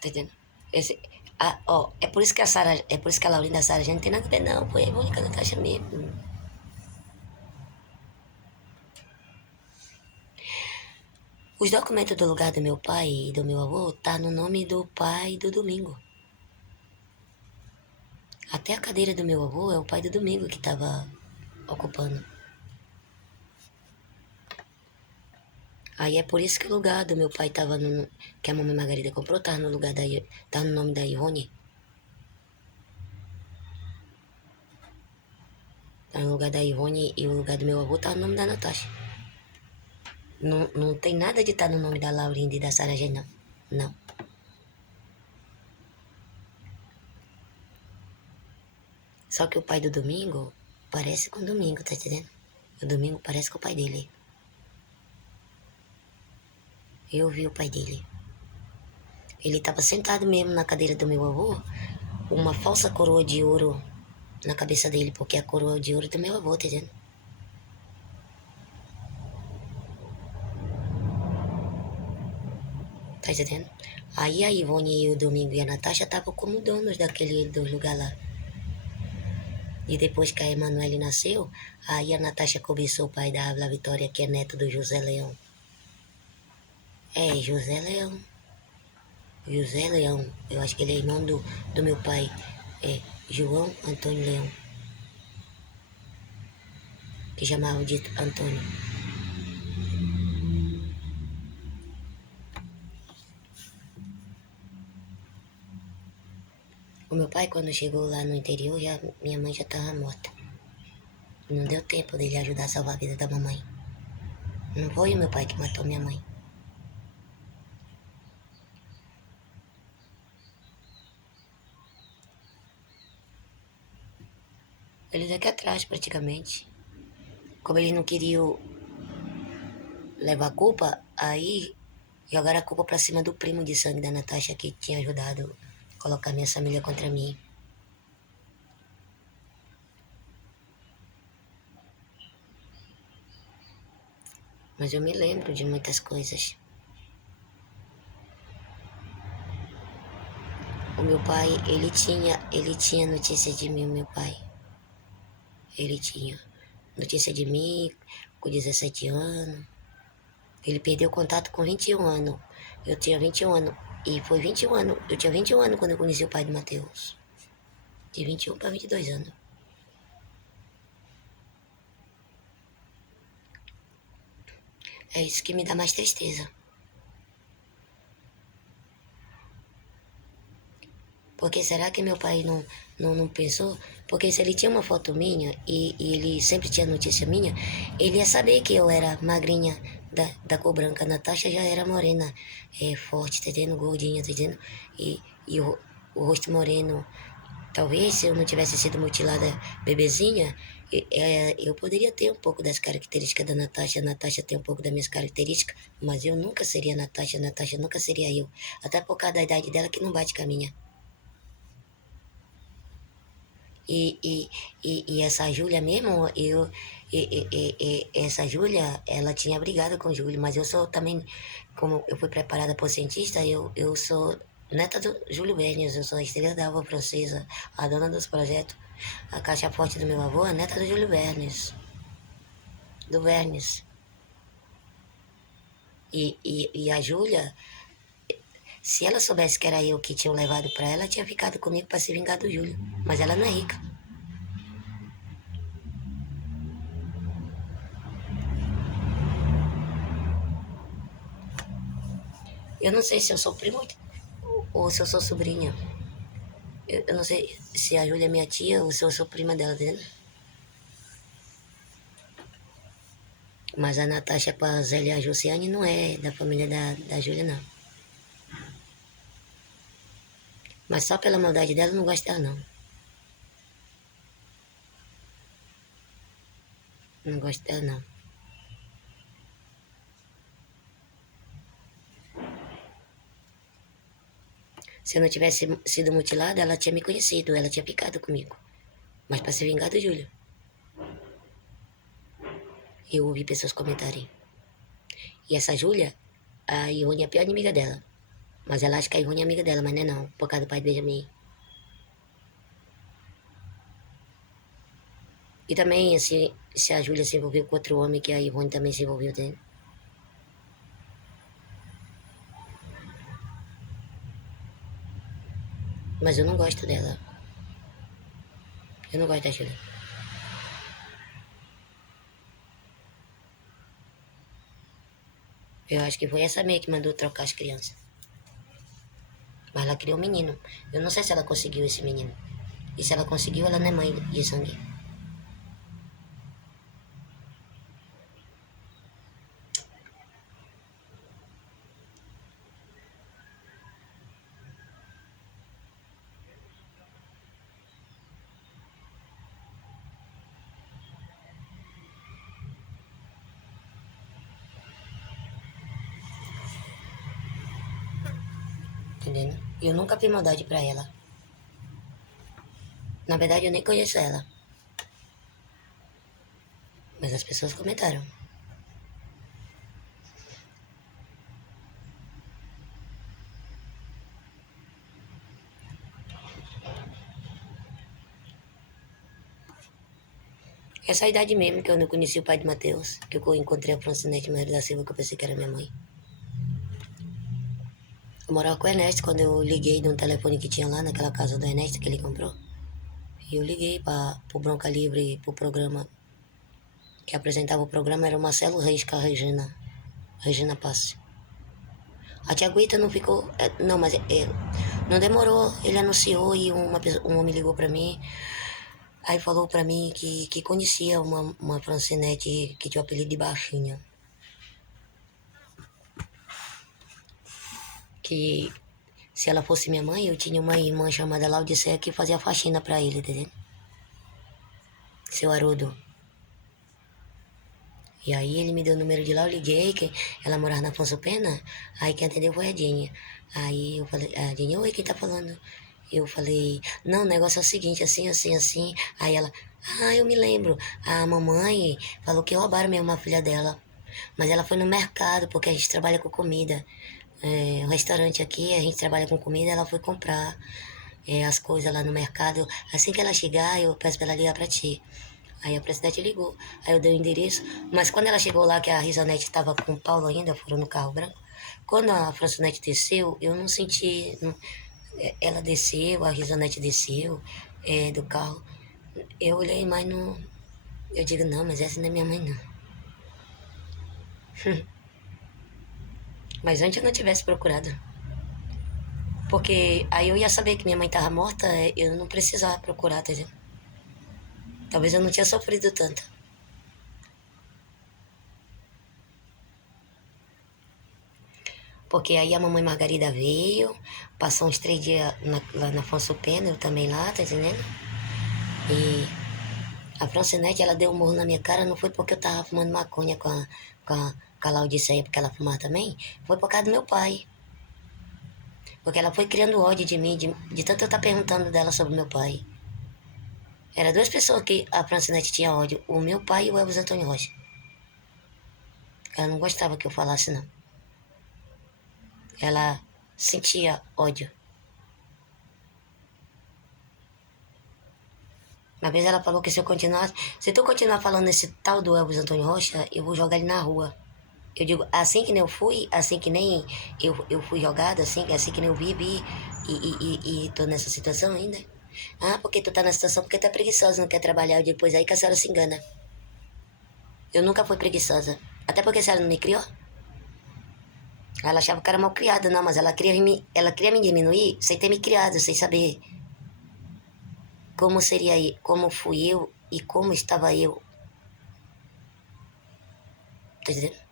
Tá entendendo? Ó, é por isso que a Sara, é por isso que a Laurinha da Sara já não tem nada a ver, não. Foi a Mônica Natasha mesmo. Os documentos do lugar do meu pai e do meu avô tá no nome do pai do Domingo. Até a cadeira do meu avô é o pai do Domingo que tava ocupando. Aí é por isso que o lugar do meu pai tava no. Que a mamãe Margarida comprou, tava no lugar da. Tava no nome da Ivone. Tava no lugar da Ivone e o lugar do meu avô tava no nome da Natasha. Não, não tem nada de estar no nome da Laurinda e da Sara G, não. Não. Só que o pai do Domingo parece com o Domingo, tá entendendo? O Domingo parece com o pai dele. Eu vi o pai dele. Ele tava sentado mesmo na cadeira do meu avô, uma falsa coroa de ouro na cabeça dele, porque é a coroa de ouro do meu avô, tá entendendo? Tá entendendo? Aí a Ivone e o Domingo e a Natasha estavam como donos do lugar lá. E depois que a Emanuele nasceu, aí a Natasha cobiçou o pai da Ávila Vitória, que é neto do José Leão. É, José Leão. José Leão. Eu acho que ele é irmão do meu pai. É, João Antônio Leão. Que chamava de Antônio. O meu pai, quando chegou lá no interior, minha mãe já estava morta. Não deu tempo dele ajudar a salvar a vida da mamãe. Não foi o meu pai que matou minha mãe. Eles aqui atrás, praticamente. Como eles não queriam levar a culpa, aí jogaram a culpa pra cima do primo de sangue da Natasha que tinha ajudado a colocar minha família contra mim. Mas eu me lembro de muitas coisas. O meu pai, ele tinha notícia de mim, o meu pai. Ele tinha notícia de mim com 17 anos. Ele perdeu contato com 21 anos. Eu tinha 21 anos. E foi 21 anos. Eu tinha 21 anos quando eu conheci o pai do Matheus. De 21 para 22 anos. É isso que me dá mais tristeza. Porque será que meu pai não pensou? Porque se ele tinha uma foto minha e ele sempre tinha notícia minha, ele ia saber que eu era magrinha da cor branca. A Natasha já era morena, forte, tá entendendo? Gordinha, tá entendendo? E o rosto moreno. Talvez se eu não tivesse sido mutilada bebezinha, eu poderia ter um pouco das características da Natasha. A Natasha tem um pouco das minhas características, mas eu nunca seria a Natasha nunca seria eu. Até por causa da idade dela que não bate com a minha. E essa Júlia mesmo, essa Júlia, ela tinha brigado com o Júlio, mas eu sou também, como eu fui preparada por cientista, eu sou neta do Júlio Bernes, eu sou a estrela da alva francesa, a dona dos projetos, a caixa forte do meu avô, a neta do Júlio Bernes, do Bernes. E a Júlia, se ela soubesse que era eu que tinha levado pra ela tinha ficado comigo pra se vingar do Júlio, mas ela não é rica. Eu não sei se eu sou primo ou se eu sou sobrinha. Eu não sei se a Júlia é minha tia ou se eu sou prima dela, entendeu? Mas a Natasha com a Zélia e a Josiane não é da família da Júlia, não. Mas só pela maldade dela eu não gosto dela, não. Não gosto dela, não. Se eu não tivesse sido mutilada, ela tinha me conhecido, ela tinha ficado comigo. Mas pra se vingar do Júlio. Eu ouvi pessoas comentarem. E essa Júlia, a Ione é a pior inimiga dela. Mas ela acha que a Ivone é amiga dela, mas não é não, por causa do pai do Benjamin. E também, assim, se a Júlia se envolveu com outro homem, que a Ivone também se envolveu dele. Mas eu não gosto dela. Eu não gosto da Júlia. Eu acho que foi essa meia que mandou trocar as crianças. Mas ela criou um menino. Eu não sei se ela conseguiu esse menino. E se ela conseguiu, ela não é mãe de sangue. Entendendo? Eu nunca fiz maldade pra ela. Na verdade, eu nem conheço ela. Mas as pessoas comentaram. Essa é a idade mesmo que eu não conheci o pai de Matheus, que eu encontrei a Francinete Maria da Silva, que eu pensei que era minha mãe. Eu morava com o Ernesto quando eu liguei de um telefone que tinha lá naquela casa do Ernesto que ele comprou. E eu liguei para o Bronca Livre, pro programa que apresentava o programa, era o Marcelo Reis com a Regina Passe. A Tia Guita não ficou. Não, mas não demorou. Ele anunciou e um homem ligou pra mim. Aí falou pra mim que conhecia uma Francinete que tinha o apelido de Baixinha. Que se ela fosse minha mãe, eu tinha uma irmã chamada Laodiceia que fazia faxina pra ele, entendeu? Seu Haroldo. E aí ele me deu o número de lá, eu liguei, que ela morava na Afonso Pena, aí quem atendeu foi a Dinha. Aí eu falei, a Dinha, oi, quem tá falando? Eu falei, não, o negócio é o seguinte, assim, assim, assim. Aí ela, eu me lembro, a mamãe falou que roubaram mesmo a filha dela. Mas ela foi no mercado, porque a gente trabalha com comida. Um restaurante aqui, a gente trabalha com comida, ela foi comprar as coisas lá no mercado. Assim que ela chegar, eu peço pra ela ligar pra ti. Aí a presidente ligou, aí eu dei o endereço, mas quando ela chegou lá, que a Risonete estava com o Paulo ainda, foram no carro branco, quando a Francinete desceu, eu não senti, ela desceu, a Risonete desceu do carro, eu olhei, mas não, eu digo, não, mas essa não é minha mãe, não. Mas antes eu não tivesse procurado, porque aí eu ia saber que minha mãe estava morta, eu não precisava procurar, entendeu? Talvez eu não tinha sofrido tanto. Porque aí a mamãe Margarida veio, passou uns 3 dias lá na Afonso Pena, eu também lá, tá entendendo? E a Francinete, ela deu um murro na minha cara, não foi porque eu tava fumando maconha com a Laodiceia, porque ela fumava também, foi por causa do meu pai. Porque ela foi criando ódio de mim, de tanto eu estar perguntando dela sobre meu pai. Era 2 pessoas que a Francinete tinha ódio, o meu pai e o Elvis Antônio Rocha. Ela não gostava que eu falasse, não. Ela sentia ódio. Uma vez ela falou que se tu continuar falando esse tal do Elvis Antônio Rocha, eu vou jogar ele na rua. Eu digo, assim que nem eu fui, assim que nem eu fui jogada, assim que nem eu vivi e tô nessa situação ainda. Porque tu tá nessa situação porque tu é preguiçosa, não quer trabalhar. Depois aí que a senhora se engana. Eu nunca fui preguiçosa. Até porque a senhora não me criou. Ela achava que era mal criada, não, mas ela queria me diminuir sem ter me criado, sem saber como seria, como fui eu e como estava eu. Tá entendendo?